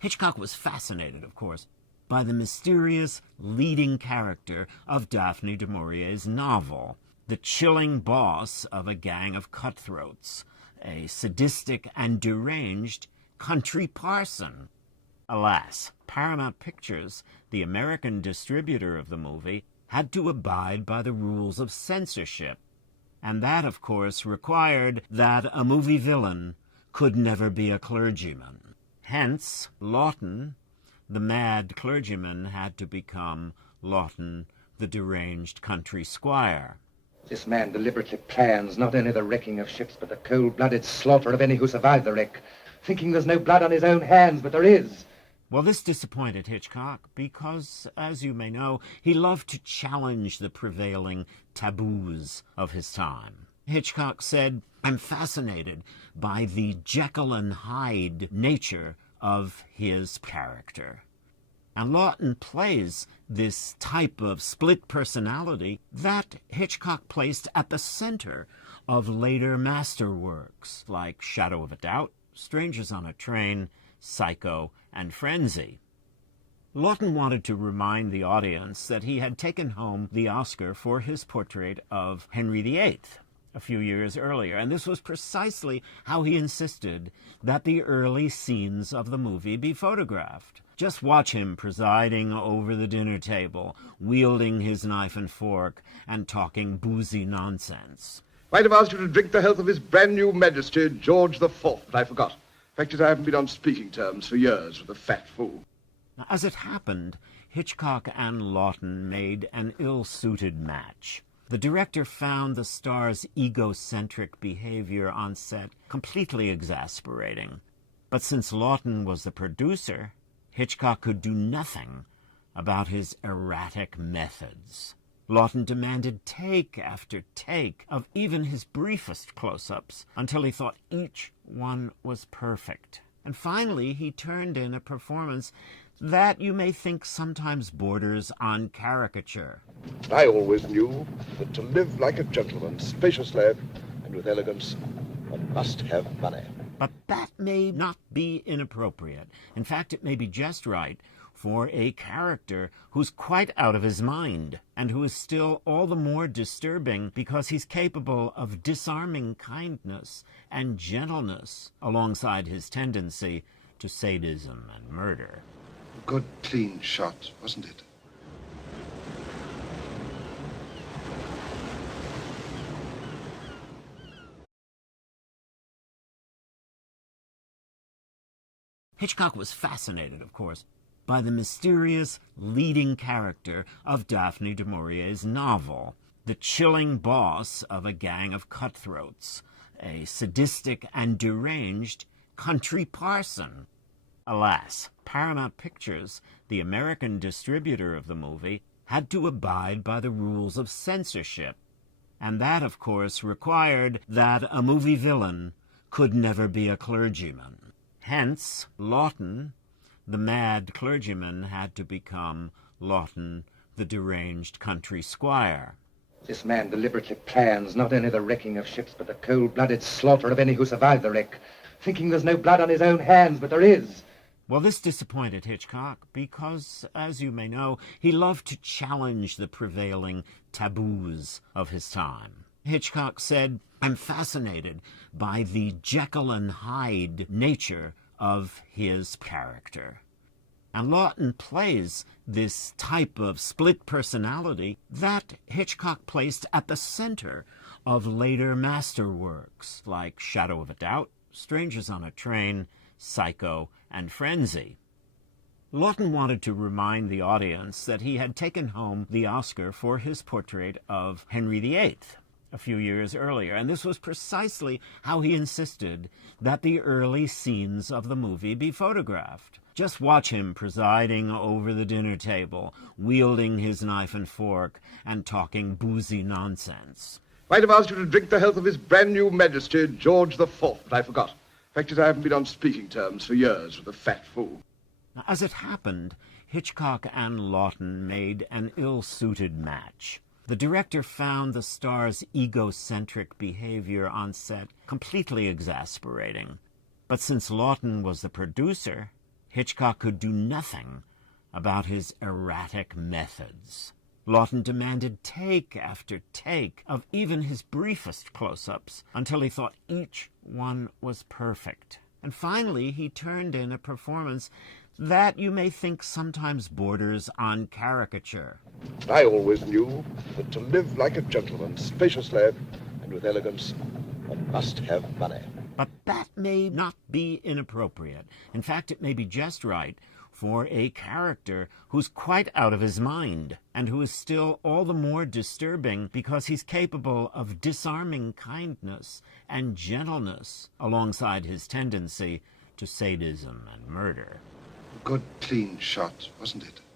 Hitchcock was fascinated, of course, by the mysterious leading character of Daphne du Maurier's novel, the chilling boss of a gang of cutthroats, a sadistic and deranged country parson. Alas, Paramount Pictures, the American distributor of the movie, had to abide by the rules of censorship, and that, of course, required that a movie villain could never be a clergyman. Hence, Laughton, the mad clergyman, had to become Laughton, the deranged country squire. This man deliberately plans not only the wrecking of ships, but the cold-blooded slaughter of any who survive the wreck, thinking there's no blood on his own hands, but there is. Well, this disappointed Hitchcock because, as you may know, he loved to challenge the prevailing taboos of his time. Hitchcock said, "I'm fascinated by the Jekyll and Hyde nature of his character." And Laughton plays this type of split personality that Hitchcock placed at the center of later masterworks like Shadow of a Doubt, Strangers on a Train, Psycho, and Frenzy. Laughton wanted to remind the audience that he had taken home the Oscar for his portrait of Henry VIII a few years earlier, and this was precisely how he insisted that the early scenes of the movie be photographed. Just watch him presiding over the dinner table, wielding his knife and fork, and talking boozy nonsense. Might have asked you to drink the health of His brand new Majesty, George the Fourth, but I forgot. Fact is, I haven't been on speaking terms for years with the fat fool. Now, as it happened, Hitchcock and Laughton made an ill-suited match. The director found the star's egocentric behavior on set completely exasperating. But since Laughton was the producer, Hitchcock could do nothing about his erratic methods. Laughton demanded take after take of even his briefest close-ups until he thought each one was perfect. And finally, he turned in a performance that you may think sometimes borders on caricature. I always knew that to live like a gentleman, spaciously and with elegance, one must have money. But that may not be inappropriate. In fact, it may be just right for a character who's quite out of his mind and who is still all the more disturbing because he's capable of disarming kindness and gentleness alongside his tendency to sadism and murder. Good, clean shot, wasn't it? Hitchcock was fascinated, of course, by the mysterious leading character of Daphne du Maurier's novel, the chilling boss of a gang of cutthroats, a sadistic and deranged country parson. Alas, Paramount Pictures, the American distributor of the movie, had to abide by the rules of censorship, and that, of course, required that a movie villain could never be a clergyman. Hence, Laughton, the mad clergyman, had to become Laughton, the deranged country squire. This man deliberately plans not only the wrecking of ships, but the cold-blooded slaughter of any who survive the wreck, thinking there's no blood on his own hands, but there is. Well, this disappointed Hitchcock because, as you may know, he loved to challenge the prevailing taboos of his time. Hitchcock said, "I'm fascinated by the Jekyll and Hyde nature of his character." And Laughton plays this type of split personality that Hitchcock placed at the center of later masterworks like Shadow of a Doubt, Strangers on a Train, Psycho, and Frenzy. Laughton wanted to remind the audience that he had taken home the Oscar for his portrait of Henry VIII a few years earlier, and this was precisely how he insisted that the early scenes of the movie be photographed. Just watch him presiding over the dinner table, wielding his knife and fork, and talking boozy nonsense. Might have asked you to drink the health of His brand new Majesty, George the Fourth, but I forgot. Fact is, I haven't been on speaking terms for years with the fat fool. Now, as it happened, Hitchcock and Laughton made an ill-suited match. The director found the star's egocentric behavior on set completely exasperating. But since Laughton was the producer, Hitchcock could do nothing about his erratic methods. Laughton demanded take after take of even his briefest close-ups until he thought each one was perfect. And finally, he turned in a performance that you may think sometimes borders on caricature. I always knew that to live like a gentleman, spaciously and with elegance, one must have money. But that may not be inappropriate. In fact, it may be just right for a character who's quite out of his mind and who is still all the more disturbing because he's capable of disarming kindness and gentleness alongside his tendency to sadism and murder. Good, clean shot, wasn't it?